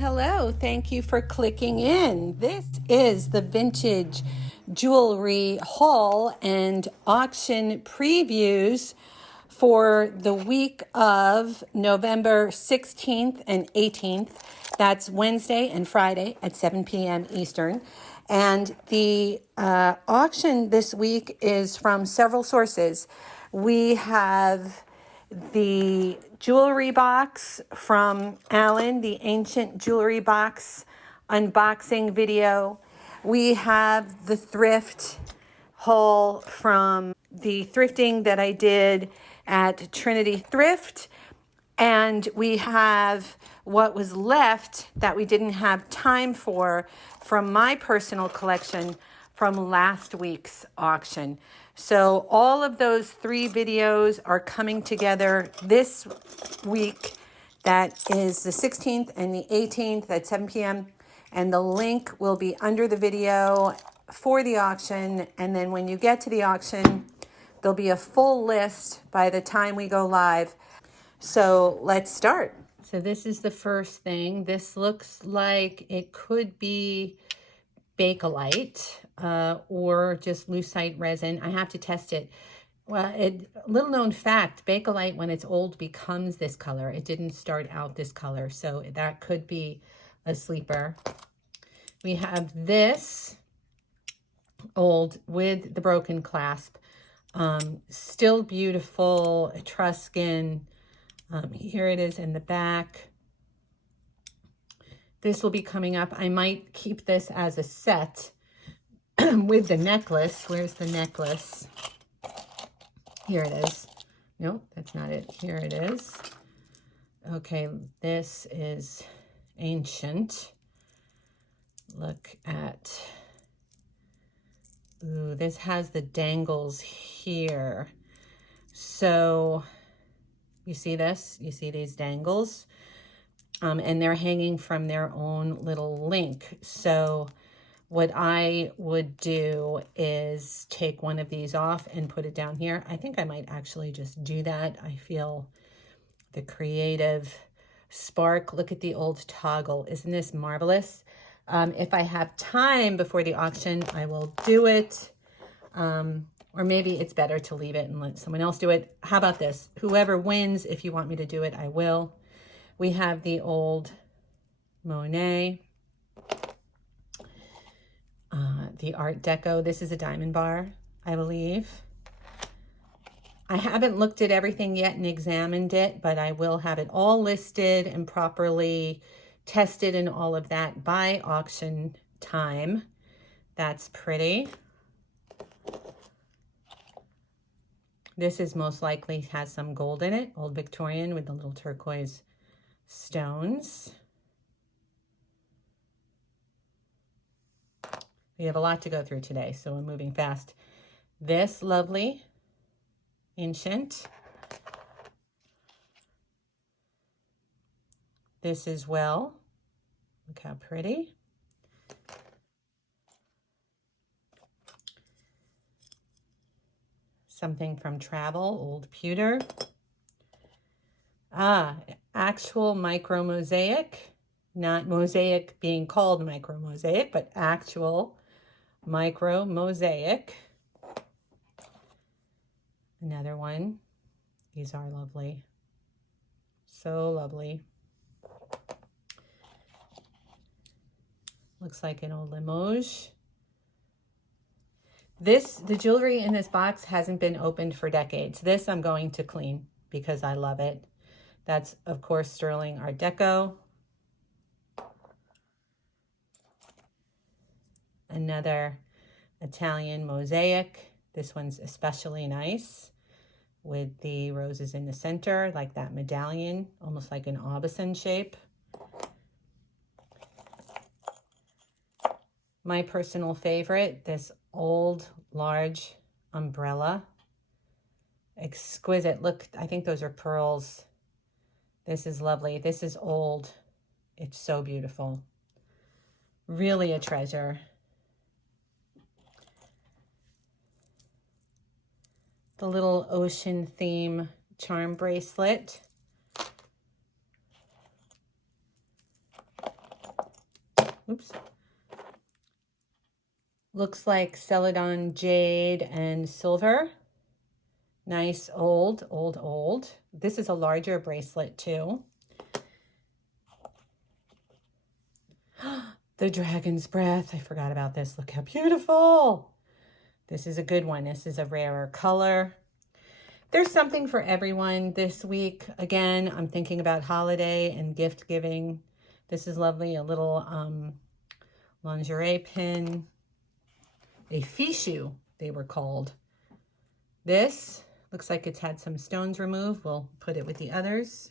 Hello. Thank you for clicking in. This is the vintage jewelry haul and auction previews for the week of November 16th and 18th. That's Wednesday and Friday at 7 p.m. Eastern. And the auction this week is from several sources. We have the jewelry box from Alan, the ancient jewelry box unboxing video. We have the thrift haul from the thrifting that I did at Trinity Thrift. And we have what was left that we didn't have time for from my personal collection from last week's auction. So all of those three videos are coming together this week. That is the 16th and the 18th at 7 p.m. And the link will be under the video for the auction. And then when you get to the auction, there'll be a full list by the time we go live. So let's start. So this is the first thing. This looks like it could be Bakelite or just lucite resin. I have to test it. Well, little known fact, Bakelite, when it's old, becomes this color. It didn't start out this color, so that could be a sleeper. We have this old with the broken clasp. Still beautiful, Etruscan. Here it is in the back. This will be coming up. I might keep this as a set with the necklace. Where's the necklace? Here it is. Nope, that's not it. Here it is. Okay, this is ancient. Look at, ooh, this has the dangles here. So you see this? You see these dangles? And they're hanging from their own little link. So what I would do is take one of these off and put it down here. I think I might actually just do that. I feel the creative spark. Look at the old toggle. Isn't this marvelous? If I have time before the auction, I will do it. Or maybe it's better to leave it and let someone else do it. How about this? Whoever wins, if you want me to do it, I will. We have the old Monet, the Art Deco. This is a diamond bar, I believe. I haven't looked at everything yet and examined it, but I will have it all listed and properly tested and all of that by auction time. That's pretty. This is most likely has some gold in it, old Victorian with the little turquoise stones. We have a lot to go through today, so we're moving fast. This lovely ancient. This as well. Look how pretty. Something from travel, old pewter. Actual micro mosaic, not mosaic being called micro mosaic, but actual micro mosaic. Another one. These are lovely. So lovely. Looks like an old Limoges. The jewelry in this box hasn't been opened for decades. This I'm going to clean because I love it. That's, of course, sterling Art Deco. Another Italian mosaic. This one's especially nice with the roses in the center, like that medallion, almost like an Aubusson shape. My personal favorite, this old, large umbrella. Exquisite. Look, I think those are pearls. This is lovely. This is old. It's so beautiful. Really a treasure. The little ocean theme charm bracelet. Oops. Looks like celadon jade and silver. Nice old, old, old. This is a larger bracelet too. The dragon's breath. I forgot about this. Look how beautiful. This is a good one. This is a rarer color. There's something for everyone this week. Again, I'm thinking about holiday and gift giving. This is lovely. A little lingerie pin. A fichu, they were called. This looks like it's had some stones removed. We'll put it with the others.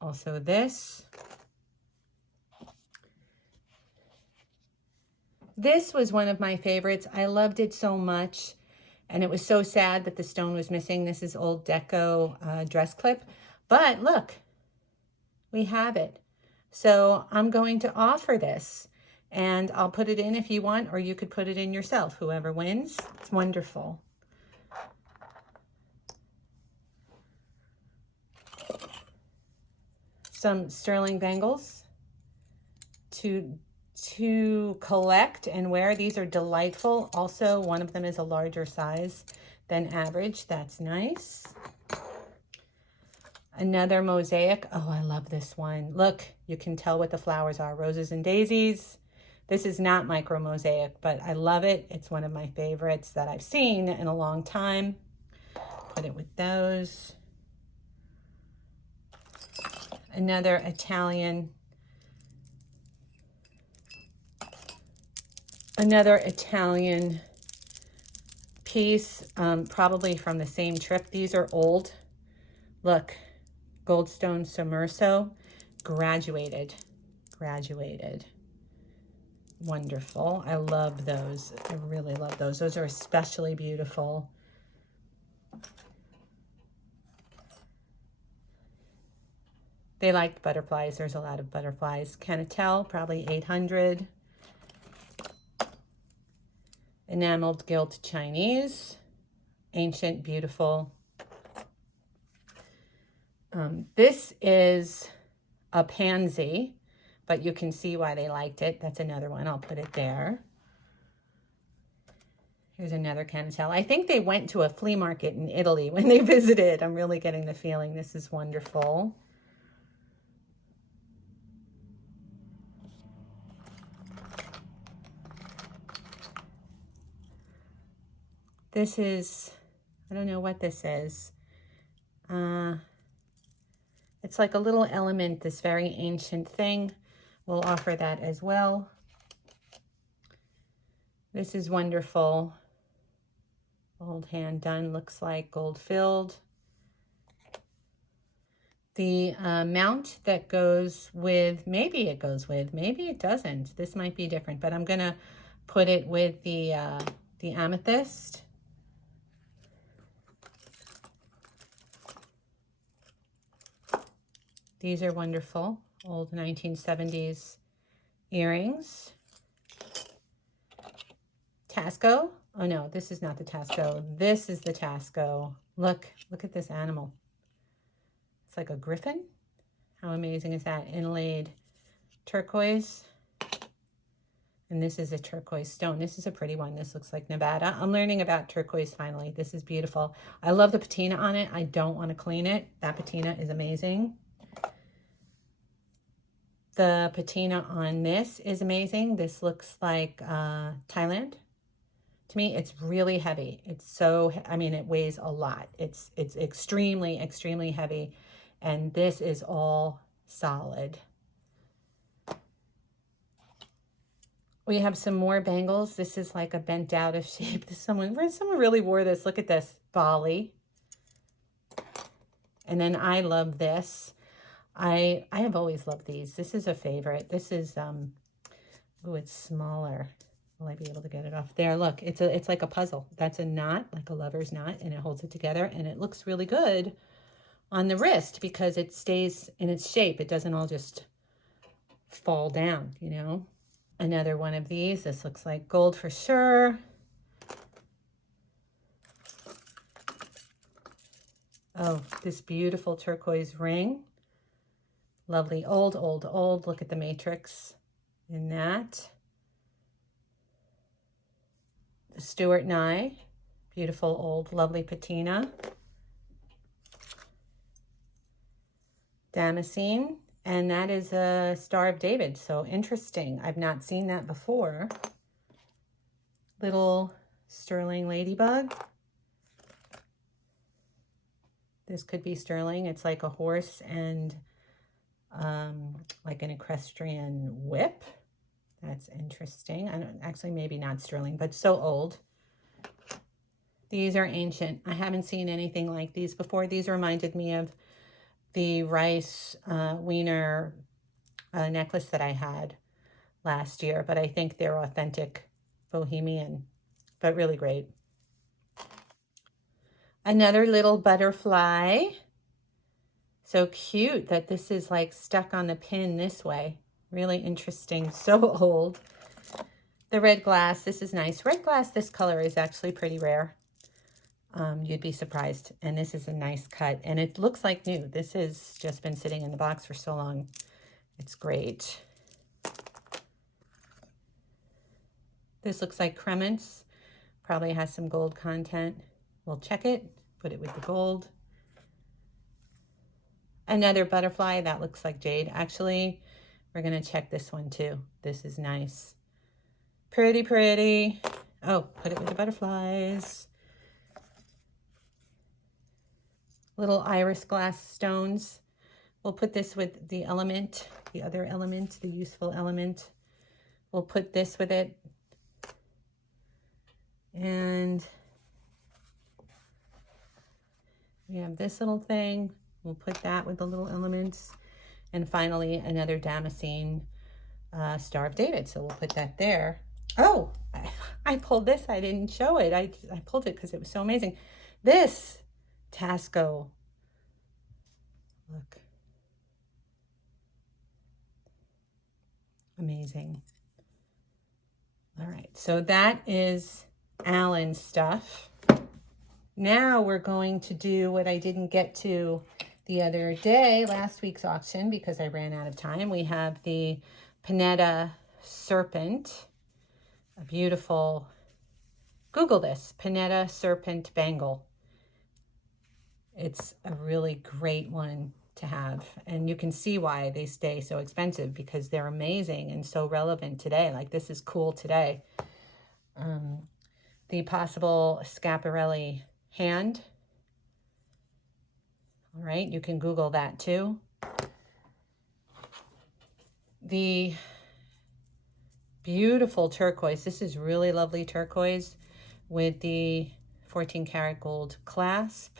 Also this. This was one of my favorites. I loved it so much, and it was so sad that the stone was missing. This is old deco dress clip, but look, we have it. So I'm going to offer this, and I'll put it in if you want, or you could put it in yourself, whoever wins. It's wonderful. Some sterling bangles to collect and wear. These are delightful. Also, one of them is a larger size than average. That's nice. Another mosaic. Oh, I love this one. Look, you can tell what the flowers are. Roses and daisies. This is not micro mosaic, but I love it. It's one of my favorites that I've seen in a long time. Put it with those. Another Italian piece, probably from the same trip. These are old. Look, Goldstone Sommerso, graduated. Wonderful. I love those. I really love those. Those are especially beautiful. They liked butterflies. There's a lot of butterflies. Canetelle, probably 800. Enameled gilt Chinese. Ancient, beautiful. This is a pansy, but you can see why they liked it. That's another one. I'll put it there. Here's another Canetelle. I think they went to a flea market in Italy when they visited. I'm really getting the feeling this is wonderful. This is, I don't know what this is. It's like a little element, this very ancient thing. We'll offer that as well. This is wonderful. Old hand done, looks like gold filled. The mount that goes with, maybe it goes with, maybe it doesn't. This might be different, but I'm gonna put it with the amethyst. These are wonderful, old 1970s earrings. Tasco. Oh no, this is not the Tasco. This is the Tasco. Look at this animal. It's like a griffin. How amazing is that? Inlaid turquoise. And this is a turquoise stone. This is a pretty one. This looks like Nevada. I'm learning about turquoise finally. This is beautiful. I love the patina on it. I don't want to clean it. That patina is amazing. The patina on this is amazing. This looks like Thailand. To me, it's really heavy. It's so, I mean, it weighs a lot. It's extremely, extremely heavy. And this is all solid. We have some more bangles. This is like a bent out of shape. Someone really wore this. Look at this, Bali. And then I love this. I have always loved these. This is a favorite. This is, oh, it's smaller. Will I be able to get it off? There, look, it's like a puzzle. That's a knot, like a lover's knot, and it holds it together, and it looks really good on the wrist because it stays in its shape. It doesn't all just fall down, you know? Another one of these. This looks like gold for sure. Oh, this beautiful turquoise ring. Lovely. Old, old, old. Look at the matrix in that. The Stuart Nye. Beautiful, old, lovely patina. Damascene. And that is a Star of David. So interesting. I've not seen that before. Little sterling ladybug. This could be sterling. It's like a horse and like an equestrian whip. That's interesting. I don't, actually, maybe not sterling, but so old. These are ancient. I haven't seen anything like these before. These reminded me of the rice wiener necklace that I had last year, but I think they're authentic bohemian, but really great. Another little butterfly. So cute that this is like stuck on the pin this way. Really interesting. So old. The red glass. This is nice. Red glass, this color is actually pretty rare. You'd be surprised. And this is a nice cut. And it looks like new. This has just been sitting in the box for so long. It's great. This looks like cremants. Probably has some gold content. We'll check it. Put it with the gold. Another butterfly. That looks like jade. Actually, we're going to check this one too. This is nice. Pretty, pretty. Oh, put it with the butterflies. Little iris glass stones. We'll put this with the element, the other element, the useful element. We'll put this with it. And we have this little thing. We'll put that with the little elements. And finally, another Damascene Star of David. So we'll put that there. Oh, I pulled this. I didn't show it. I pulled it because it was so amazing. This Tasco. Look. Amazing. All right. So that is Alan's stuff. Now we're going to do what I didn't get to the other day, last week's auction, because I ran out of time. We have the Pinetta Serpent, a beautiful, Google this, Pinetta Serpent bangle. It's a really great one to have, and you can see why they stay so expensive, because they're amazing and so relevant today. Like, this is cool today. The possible Schiaparelli hand. All right, you can Google that too. The beautiful turquoise. This is really lovely turquoise with the 14 karat gold clasp.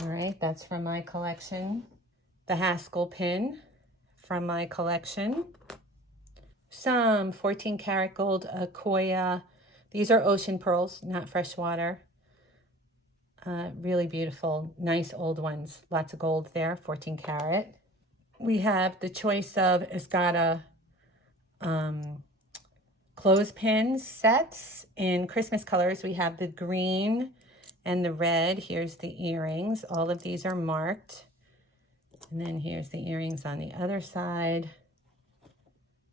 All right, that's from my collection. The Haskell pin from my collection. Some 14 karat gold Akoya. These are ocean pearls, not freshwater. Really beautiful, nice old ones. Lots of gold there, 14 karat. We have the choice of Escada clothespin sets in Christmas colors. We have the green and the red. Here's the earrings. All of these are marked. And then here's the earrings on the other side.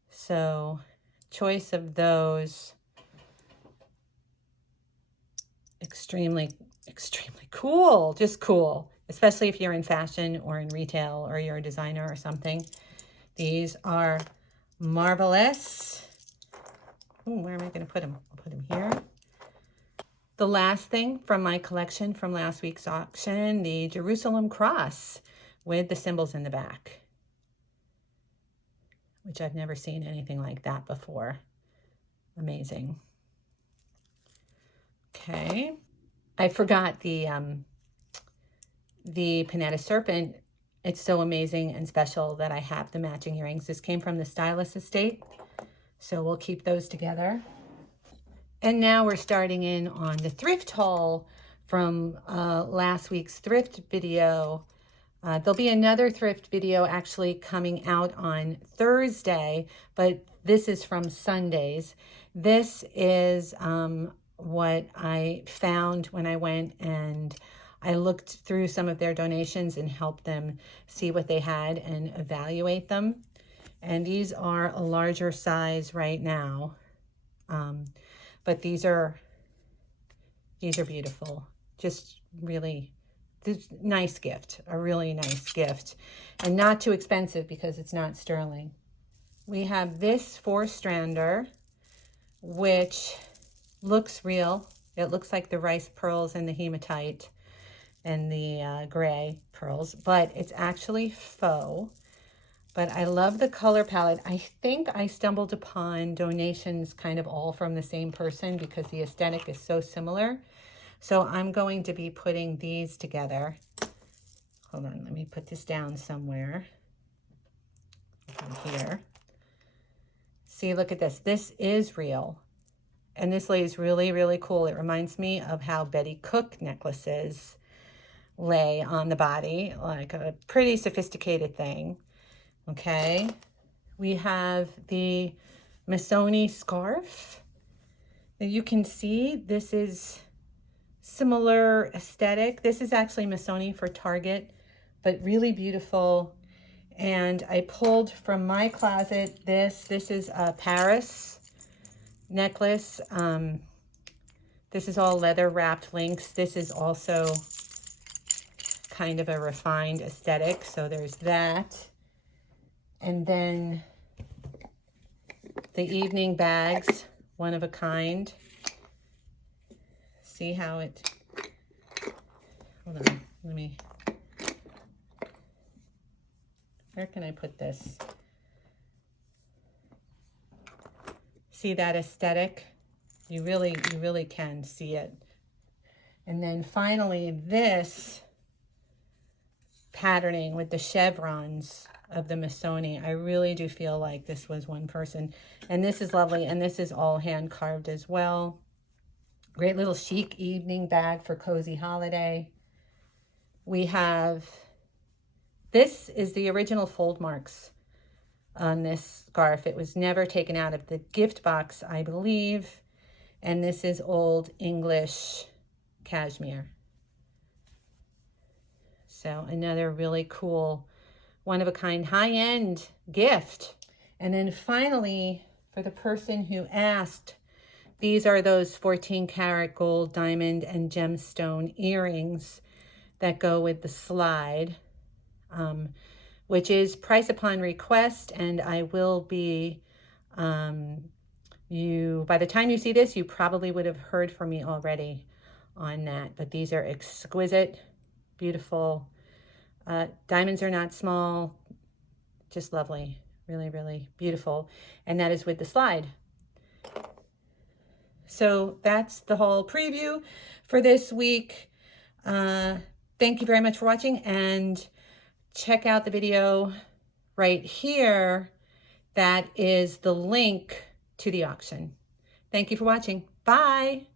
So, choice of those. Extremely cool. Just cool. Especially if you're in fashion or in retail or you're a designer or something. These are marvelous. Ooh, where am I going to put them? I'll put them here. The last thing from my collection from last week's auction, the Jerusalem cross with the symbols in the back, which I've never seen anything like that before. Amazing. Okay. I forgot the Pinetta Serpent. It's so amazing and special that I have the matching earrings. This came from the Stylist Estate, so we'll keep those together. And now we're starting in on the thrift haul from last week's thrift video. There'll be another thrift video actually coming out on Thursday, but this is from Sundays. This is what I found when I went and I looked through some of their donations and helped them see what they had and evaluate them. And these are a larger size right now. But these are beautiful. Just really nice gift, a really nice gift. And not too expensive because it's not sterling. We have this 4-strander, which looks real. It looks like the rice pearls and the hematite and the gray pearls, but it's actually faux. But I love the color palette. I think I stumbled upon donations kind of all from the same person because the aesthetic is so similar. So I'm going to be putting these together. Hold on, let me put this down somewhere. Here. See, look at this. This is real. And this lays really, really cool. It reminds me of how Betty Cook necklaces lay on the body, like a pretty sophisticated thing. Okay. We have the Missoni scarf. Now you can see this is similar aesthetic. This is actually Missoni for Target, but really beautiful. And I pulled from my closet this is a Paris necklace. This is all leather wrapped links. This is also kind of a refined aesthetic. So there's that. And then the evening bags, one of a kind. See how it, hold on, let me, where can I put this? See that aesthetic? You really can see it. And then finally this patterning with the chevrons of the Missoni. I really do feel like this was one person. And this is lovely. And this is all hand carved as well. Great little chic evening bag for cozy holiday. We have, this is the original fold marks on this scarf. It was never taken out of the gift box, I believe. And this is Old English cashmere. So another really cool, one-of-a-kind, high-end gift. And then finally, for the person who asked, these are those 14-karat gold, diamond, and gemstone earrings that go with the slide, which is price upon request. And I will be, by the time you see this, you probably would have heard from me already on that. But these are exquisite, beautiful. Diamonds are not small, just lovely, really beautiful. And that is with the slide. So that's the whole preview for this week. Thank you very much for watching, and check out the video right here. That is the link to the auction. Thank you for watching. Bye.